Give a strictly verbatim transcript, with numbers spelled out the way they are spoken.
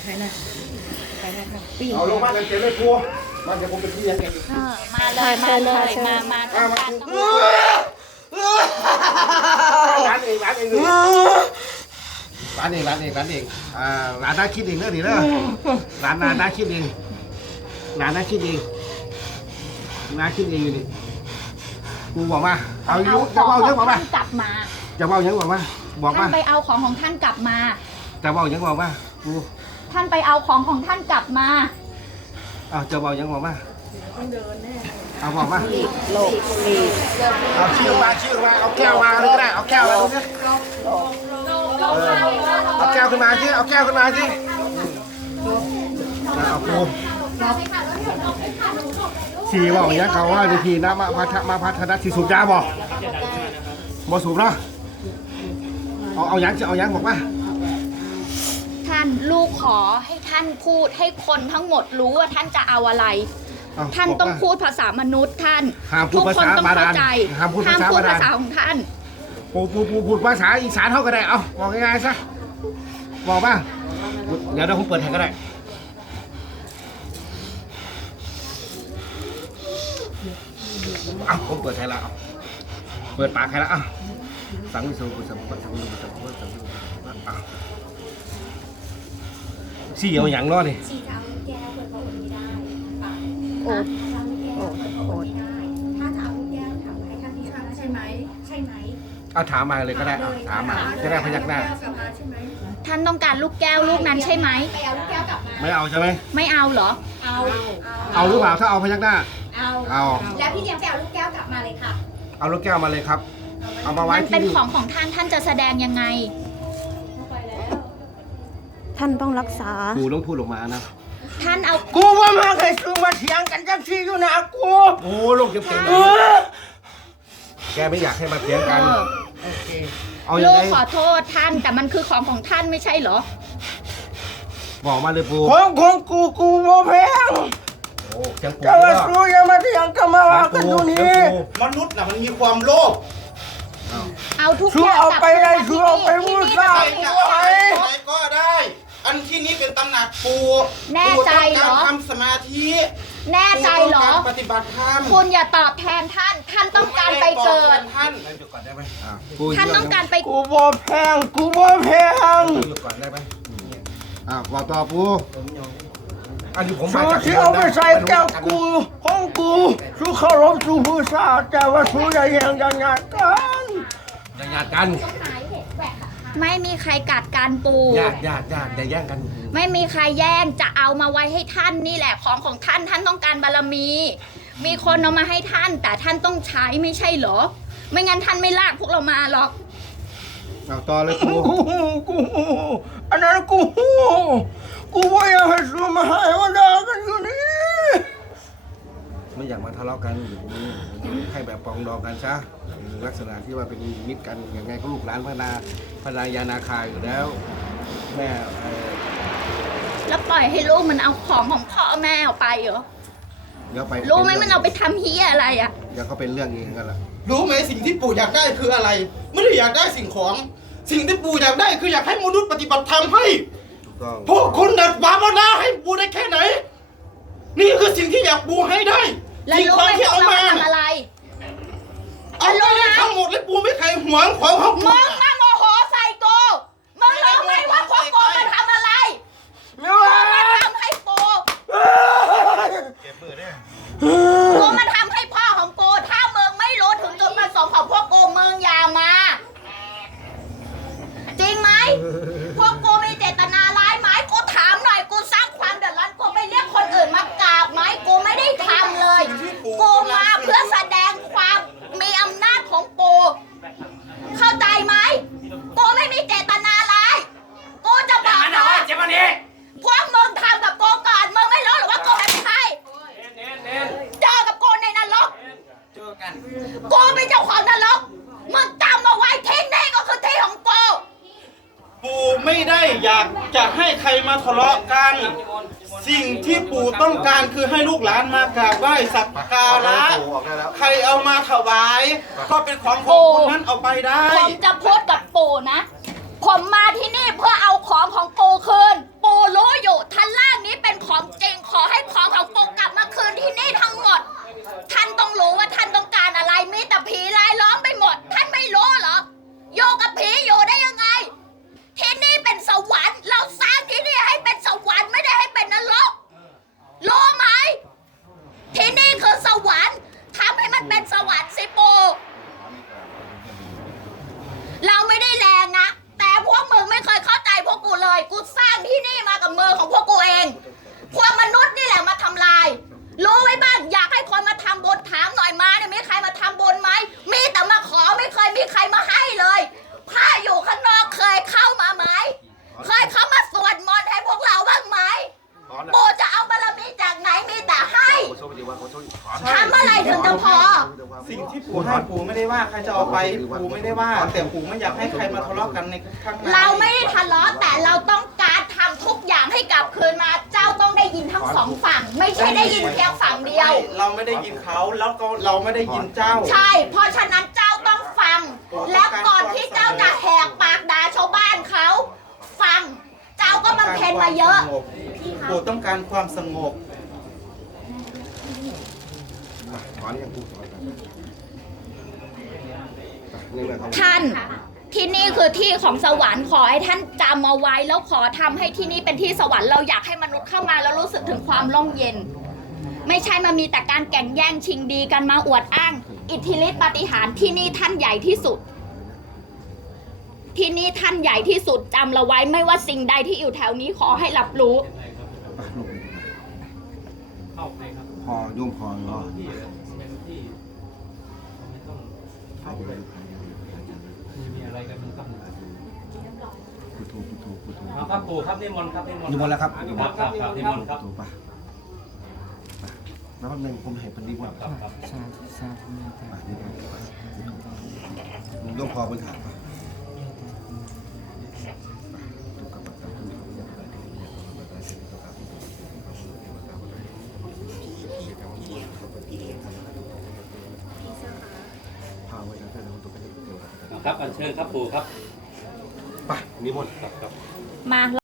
ใครนะใครนะปิ้งเอาลงมากันเก็บเลยครูมันจะคงเป็นที่ยังไงเออมาเลยมาเลยมามาต้องการต้องร้านเองร้านเองร้านเองร้านเองร้านเองอ่าร้านน่าคิดเองเนอะดิเนอะร้านน่าน่าคิดเองร้านน่าคิดเองน่าคิดเองอยู่นี่กูบอกมาเอาอยู่จะเอาเยอะบอกมาท่านกลับมาจะเอาเยอะบอกมาบอกมาท่านไปเอาของของท่านกลับมาจะเอาเยอะบอกมากูท่านไปเอาของของท่านกลับมาเอาจะเอาเยอะบอกมาเอาบอกมาโลกปีกเอาชื่อมาชื่อมาเอาแก้วมาเลยก็ได้เอาแก้วมาดูสิเอาแก้วขึ้นมาสิเอาแก้วขึ้นมาสิเอาครูสี่บอกอย่างนี้เขาว่าดีทีนะมาพัฒมาพัฒนาสีสูบยาบอกบอสูบเนาะเอาเอายังจะเอายังบอกว่าท่านลูกขอให้ท่านพูดให้คนทั้งหมดรู้ว่าท่านจะเอาอะไร ท่านต้องพูดภาษามนุษย์ท่านห้ามพูทุดกภาคนษาต้องบาดาเข้าลใจห้ามพูดภาษาพูดบาดาภาลษาของท่านปูปูปูพูดภาษาอีสานเท่ากันได้เอาบอกง่ายๆซะบอกบ้างเดี๋ยวเดี๋ยวผมเปิดให้ก็ได้อ่ะผมเปิดให้แล้วเอาเปิดปากให้แล้วอ่ะสังวิสุกุสังกุสังวิสุกุสังกุสังวิสุกุอ่ะสี่เอาอย่างรอดดิชีจะเอาลูกแก้วเปิดก็อดไม่ได้ปากโอ๊ตถ้าลูกแก้วเปิดก็อดไม่ได้ถ้าจะเอาลูกแก้วถามให้ท่านที่ชนะใช่ไหมใช่ไหมเอาถามมาเลยก็ได้เอาถามมาจะได้พยักหน้าท่านต้องการลูกแก้วลูกนั้นใช่ไหมไปเอาลูกแก้วกลับมาไม่เอาใช่ไหมไม่เอาเหรอเอาเอาหรือเปล่าถ้าเอาพยักหน้าเอาเอาแล้วพี่เลี้ยงไปเอาลูกแก้วกลับมาเลยค่ะเอาลูกแก้วมาเลยครับ เอามาไว้มันที่เป็นนี่ของของท่านท่านจะแสดงยังไงท่านต้องรักษากูต้องพูดออกมานะท่านเอากูว่ามาเคยซื้อมาเถียงกันจังซี่อยู่นะกูโอ้ลูกเก็บเก่งแกไม่อยากให้มาเถียงกันเออโอเคเอาอย่าลูงกไรขอโทษท่านแต่มันคือของของท่านไม่ใช่เหรอบอกมาเลยปูของของกูกูบ่แพงโอ้เสียงปูแต่ว่าซื้อยังมาเถียงกันมาว่ากันอยู่นี่มนุษย์น่ะมันมีความโลภเอาทุกซื้ออย่าง เอากลับไปได้มาซื้อเอาไปที่บูนี่ชาที่นี่ไปไหนก็ได้ อันที่นี้เป็นตำหนักปูแน่ใจเหรอปู่ต้องการทำสมาธิแน่ใจเหรอปู่ต้องการปฏิบัติธรรมคุณอย่าตอบแทนท่าน ท่านต้องการไปเกิดท่านหยุดก่อนได้ไหมอ่ะท่านต้องการไปกูบ่แพงกูบ่แพงหยุดก่อนได้ไหมอ่ะบอกต่อปูอันนี้ผมซื้มาอจากที่เอาไปใส่แก้วกูของกูซื้อเคารพซื้อบูชาแต่ว่าซื้ออย่าแย่งกันงานกันอย่าญาติกันไม่มีใครกัดการปูญาติญาติญาติอย่าแย่งกันไม่มีใครแย่งจะเอามาไว้ให้ท่านนี่แหละของของท่านท่านต้องการบารมี มีคนเอามาให้ท่าน แต่ท่านต้องใช้ไม่ใช่เหรอ ไม่งั้นท่านไม่ลากพวกเรามาหรอกเอาต่อเลยปูกูกูอันนั้นกูกูบ่อยากให้ซื้อมาให้มาด่ากันอยู่นี่ไม่อยากมาทะเลาะกันอยู่ตรงนี้ให้แบบปรองดองกันซะลักษณะที่ว่าเป็นมิตรกันอย่างไงก็ลูกหลานพนาพนายานาคาอยู่แล้ว แม่เอ่อแล้วปล่อยให้ลูกมันเอาของของพ่อแม่เอาไปเหรอเดี๋ยวไปรู้ไหมมันเอาไปทำเฮียอะไรอ่ะเดี๋ยวเขาเป็นเรื่องเองกันละรู้ไหมสิ่งที่ปู่อยากได้คืออะไร ไม่ได้อยากได้สิ่งของ สิ่งที่ปู่อยากได้คืออยากให้มนุษย์ปฏิบัติธรรมให้ถูกต้องพวกคุณดัดบาปนาให้ปู่ได้แค่ไหน นี่คือสิ่งที่อยากปู่ให้ได้แล้วสิ่งรู้ของไหมที่พวเอากเรามาทำอะไรเอาไปได้ทั้งหมดเลยปู่ไม่เคยหวงของเขามึงมาโมโหใส่กูมึงรู้ไหมว่าพวกกูมาทำอะไรไม่ว่ามาทำให้กูกูมาทำให้พ่อของกูถ้ามึงไม่รู้ถึงจุดประสงค์ของพวกกูมึงอย่ามา จริงไหม พวกกูมีเจตนาร้ายไหมกูถามหน่อยกูสร้างความเดือดร้อนกูไปเรียกคนอื่นมากราบไหมกูไม่ได้ทำเลย กูมาเพื่อแสดงความมีอำนาจของกูเข้าใจไหมกูไม่มีเจตนาร้ายกูจะบอกนะพวกมึงทำกับกูก่อนมึงไม่รู้หรือว่ากูเป็นใครเจอกับกูในนรกกูเป็นเจ้าของนรกมึงจำมาไว้ที่นี่ก็คือที่ของกูปู่ไม่ได้อยากจะให้ใครมาทะเลาะกัน สิ่งที่ปู่ต้องการคือให้ลูกหลานมากราบไหว้สักการะใครเอามาถวาย ก็เป็นของของคนนั้นเอาไปได้ผมจะพูดกับปู่นะ ผมมาที่นี่เพื่อเอาของของปู่คืน ปู่รู้อยู่ท่านล่างนี้เป็นของจริงขอให้ของของกูกลับมาคืนที่นี่ทั้งหมดท่านต้องรู้ว่าท่านต้องการอะไรมีแต่ผีลายล้อมไปหมดท่านไม่รู้เหรอโยกับผีอยู่ได้ยังไงที่นี่เป็นสวรรค์เราสร้างที่นี่ให้เป็นสวรรค์ไม่ได้ให้เป็นนรกรู้ไหมที่นี่คือสวรรค์ทำให้มันเป็นสวรรค์สิปูเราไม่ได้แรงนะแต่พวกมึงไม่เคยเข้าใจพวกกูเลยกูสร้างที่นี่มากับมือของพวกกูเองพวกมนุษย์นี่แหละมาทำลายรู้ไว้บ้างอยากให้คนมาทำบุญถามหน่อยมาเนี่ยมีใครมาทำบุญไหมมีแต่มาขอไม่เคยมีใครมาให้เลยพระอยู่ข้างนอกเคยเข้ามาไหมเคยเข้ามาสวดมนต์ให้พวกเราบ้างไหมปู่จะเอาบารมีจากไหนมีแต่ให้ทำอะไรถึงจะพอสิ่งที่ปู่ให้ปู่ไม่ได้ว่าใครจะเอาไปปู่ไม่ได้ว่า แต่ปู่ไม่อยากให้ใครมาทะเลาะกันในข้างในเราไม่ได้ทะเลาะแต่เราต้องการทำทุกอย่างให้กลับคืนมาเจ้าต้องได้ยินทั้งสองฝั่งไม่ใช่ได้ยินเพียงฝั่งเดียวเราไม่ได้ยินเขาแล้วก็เราไม่ได้ยินเจ้าใช่ เพราะฉะนั้นเจ้าต้องฟัง และก่อนที่เจ้าจะแหกปากด่าชาวบ้านเขาฟัง เจ้าก็บำเพ็ญมาเยอะปู่ต้องการความสงบท่านที่นี่คือที่ของสวรรค์ขอให้ท่านจำเอาไว้แล้วขอทำให้ที่นี่เป็นที่สวรรค์เราอยากให้มนุษย์เข้ามาแล้วรู้สึกถึงความร่มเย็น ไม่ใช่มามีแต่การแข่งแย่งชิงดีกันมาอวดอ้าง อิทธิฤทธิปาฏิหาริย์ที่นี่ท่านใหญ่ที่สุด ที่นี่ท่านใหญ่ที่สุดจำเราไว้ไม่ว่าสิ่งใดที่อยู่แถวนี้ขอให้รับรู้พอโยมพอเนาะ พุทโธพุทโธพุทโธเอาครับปู่ครับนิมนต์ครับนิมนต์นิมนต์แล้วครับครับครับครับนิมนต์ครับถูกปะแล้ววันหนึ่งผมเห็นพันดีกว่าครับครับโยมพอบนถาดปะพาไว้นะเพื่อนเราตัวเป็นเดียวกันครับอัญเชิญครับปู่ครับไปนิมนต์ครับครับมา